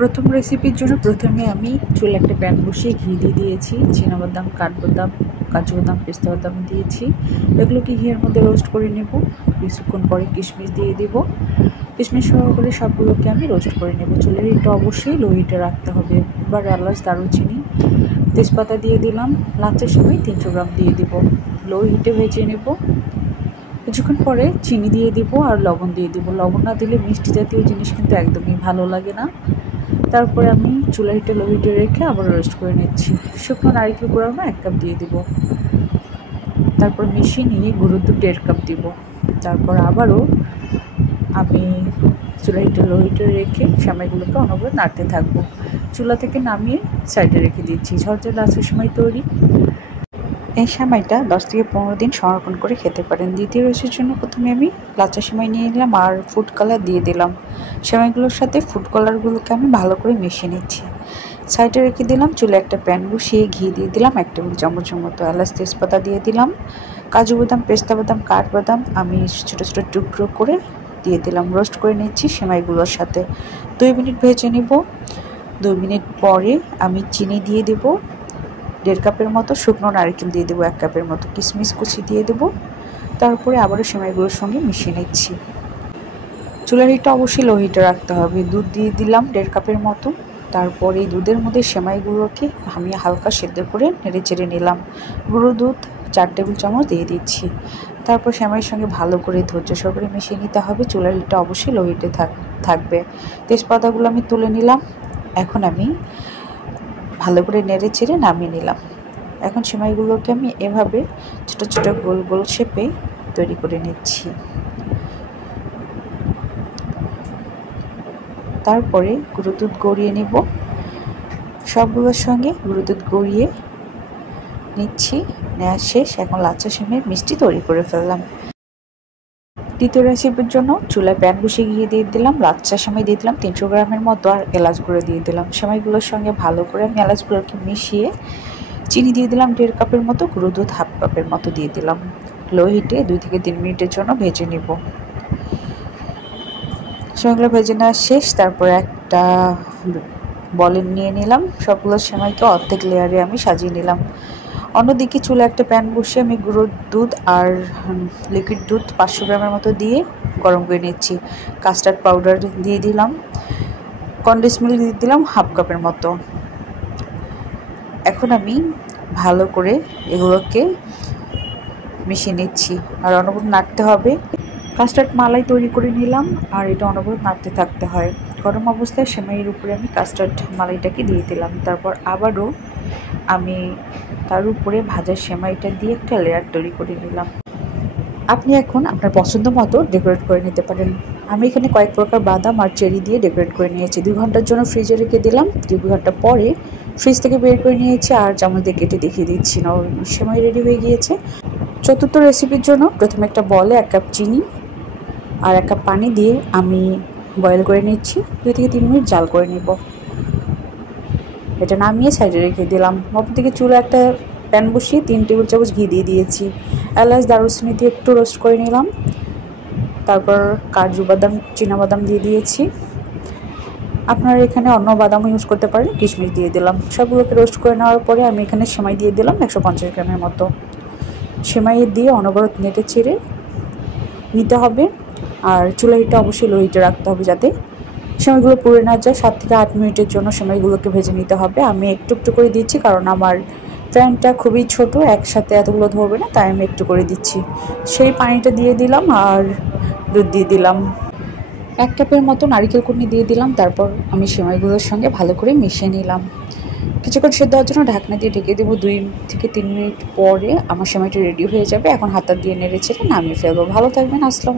প্রথম রেসিপির জন্য প্রথমে আমি চুলে একটা প্যান বসিয়ে ঘি দিয়ে দিয়েছি। চিনাবাদাম, কাঠবাদাম, কাজু বাদাম, পেস্তা বাদাম দিয়েছি। এগুলোকে ঘিয়ের মধ্যে রোস্ট করে নেব। কিছুক্ষণ পরে কিশমিশ দিয়ে দেব। কিশমিশ সহকারে সবগুলোকে আমি রোস্ট করে নেব। চুলের হিটটা অবশ্যই লো হিটে রাখতে হবে। এবার এলাচ, দারুচিনি, তেজপাতা দিয়ে দিলাম। লাচের সময় 300 গ্রাম দিয়ে দিব। লো হিটে ভেজে নেব। কিছুক্ষণ পরে চিনি দিয়ে দিব আর লবণ দিয়ে দিব। লবণ না দিলে মিষ্টি জাতীয় জিনিস কিন্তু একদমই ভালো লাগে না। তারপরে আমি চুলা হিটে লো হিটে রেখে আবার রোস্ট করে নিচ্ছি। শুকনো নারিকেল কোড়ানো 1 কাপ দিয়ে দিব। তারপর মিশিয়ে নিয়ে গুঁড়ো দুধ 1.5 কাপ দিব। তারপর আবারও আমি চুলা হিটে লো হিটে রেখে সেমাইগুলোকে অনবরত নাড়তে থাকবো। চুলা থেকে নামিয়ে সাইডে রেখে দিচ্ছি। ঝরঝরে লাচের সেমাই তৈরি। এই সেমাইটা 10 থেকে 15 দিন সংরক্ষণ করে খেতে পারেন। দ্বিতীয় রেসিপির জন্য প্রথমে আমি লাচা সেমাই নিয়ে নিলাম আর ফুড কালার দিয়ে দিলাম। সেমাইগুলোর সাথে ফুড কালারগুলোকে আমি ভালো করে মিশিয়ে নিচ্ছি। সাইডে রেখে দিলাম। চুলে একটা প্যান বসিয়ে ঘি দিয়ে দিলাম 1 টেবিল চামচের মতো। এলাচ, তেজপাতা দিয়ে দিলাম। কাজু বাদাম, পেস্তা বাদাম, কাঠবাদাম আমি ছোটো ছোটো টুকরো করে দিয়ে দিলাম। রোস্ট করে নিচ্ছি সেমাইগুলোর সাথে। 2 মিনিট ভেজে নেব। 2 মিনিট পরে আমি চিনি দিয়ে দেবো 1.5 কাপের মতো। শুকনো নারকেল দিয়ে দেবো 1 কাপের মতো। কিশমিশ কুচি দিয়ে দেবো। তারপরে আবারও সেমাইগুলোর সঙ্গে মিশিয়ে নিচ্ছি। চুলার হিটটা অবশ্যই লো হিটে রাখতে হবে। দুধ দিয়ে দিলাম 1.5 কাপের মতো। তারপরে এই দুধের মধ্যে সেমাইগুলোকে আমি হালকা সেদ্ধ করে নেড়ে চেড়ে নিলাম। গুঁড়ো দুধ 4 টেবিল চামচ দিয়ে দিচ্ছি। তারপর সেমাইয়ের সঙ্গে ভালো করে ধৈর্য সহকারে মিশিয়ে নিতে হবে। চুলার হিটটা অবশ্যই লো হিটে থাকবে। তেজপাতাগুলো আমি তুলে নিলাম। এখন আমি ভালো করে নেড়ে চেড়ে নামিয়ে নিলাম। এখন সেমাইগুলোকে আমি এভাবে ছোট ছোট গোল গোল শেপে তৈরি করে নিচ্ছি। তারপরে গুঁড়ো দুধ গড়িয়ে নেব। সবগুলোর সঙ্গে গুঁড়ো দুধ গড়িয়ে নিচ্ছি। নেওয়া শেষ। এখন লাচ্ছা সেমাই মিষ্টি তৈরি করে ফেললাম। দ্বিতীয় রেসিপির জন্য চুলায় প্যান বসিয়ে ঘি দিয়ে দিলাম। লাচ্ছা সেমাই দিয়ে দিলাম 300 গ্রামের মতো আর এলাচ গুঁড়ো দিয়ে দিলাম। সেমাইগুলোর সঙ্গে ভালো করে আমি এলাচ গুঁড়োকে মিশিয়ে চিনি দিয়ে দিলাম 1.5 কাপের মতো। গুঁড়ো দুধ 1/2 কাপের মতো দিয়ে দিলাম। লো হিটে 2 থেকে 3 মিনিটের জন্য ভেজে নেব। সেমাইগুলো ভেজে নেওয়া শেষ। তারপরে একটা বলে নিয়ে নিলাম। সবগুলো সেমাইকে অর্ধেক লেয়ারে আমি সাজিয়ে নিলাম। অন্যদিকে চুলে একটা প্যান বসিয়ে আমি গুঁড়ো দুধ আর লিকুইড দুধ 500 গ্রামের মতো দিয়ে গরম করে নিচ্ছি। কাস্টার্ড পাউডার দিয়ে দিলাম। কনডেন্স মিল্ক দিয়ে দিলাম 1/2 কাপের মতো। এখন আমি ভালো করে এগুলোকে মিশিয়ে নিচ্ছি আর অনবরত নাড়তে হবে। কাস্টার্ড মালাই তৈরি করে নিলাম আর এটা অনবরত নাড়তে থাকতে হয়। গরম অবস্থায় সেমাইয়ের উপরে আমি কাস্টার্ড মালাইটাকে দিয়ে দিলাম। তারপর আবারও আমি তার উপরে ভাজা সেমাইটা দিয়ে একটা লেয়ার তৈরি করে নিলাম। আপনি এখন আপনার পছন্দ মতো ডেকোরেট করে নিতে পারেন। আমি এখানে কয়েক প্রকার বাদাম আর চেরি দিয়ে ডেকোরেট করে নিয়েছি। 2 ঘন্টার জন্য ফ্রিজে রেখে দিলাম। 2 ঘন্টা পরে ফ্রিজ থেকে বের করে নিয়েছি আর চামচ দিয়ে কেটে দেখিয়ে দিচ্ছি। সেমাই রেডি হয়ে গিয়েছে। চতুর্থ রেসিপির জন্য প্রথমে একটা বলে 1 কাপ চিনি আর 1 কাপ পানি দিয়ে আমি বয়েল করে নিচ্ছি। 2 থেকে 3 মিনিট জাল করে নেব। এটা নামিয়ে সাইডে রেখে দিলাম। অপরদিকে চুলা একটা প্যান বসিয়ে 3 টেবিল চামচ ঘি দিয়ে দিয়েছি। এলাচ, দারুচিনি দিয়ে একটু রোস্ট করে নিলাম। তারপর কাজু বাদাম, চিনাবাদাম দিয়ে দিয়েছি। আপনারা এখানে অন্য বাদামও ইউজ করতে পারেন। কিশমিশ দিয়ে দিলাম। সবগুলোকে রোস্ট করে নেওয়ার পরে আমি এখানে সেমাই দিয়ে দিলাম 150 গ্রামের মতো। সেমাই দিয়ে অনবরত নেড়ে চেড়ে নিতে হবে আর চুলা হিটটা অবশ্যই লো হিটে রাখতে হবে যাতে সেমাইগুলো পুড়ে না যায়। 7 থেকে 8 মিনিটের জন্য সেমাইগুলোকে ভেজে নিতে হবে। আমি একটু একটু করে দিচ্ছি কারণ আমার প্যানটা খুবই ছোট, একসাথে এতগুলো ধরবে না, তাই আমি একটু করে দিচ্ছি। সেই পানিটা দিয়ে দিলাম আর দুধ দিয়ে দিলাম। 1 কাপের মতো নারিকেল কুঁড়ি দিয়ে দিলাম। তারপর আমি সেমাইগুলোর সঙ্গে ভালো করে মিশিয়ে নিলাম। কিছুক্ষণ সেদ্ধ হওয়ার জন্য ঢাকনা দিয়ে ঢেকে দেবো। 2 থেকে 3 মিনিট পরে আমার সেমাইটা রেডি হয়ে যাবে। এখন হাতা দিয়ে নেড়ে চেড়ে নামিয়ে ফেলবো। ভালো থাকবেন। আসসালাম।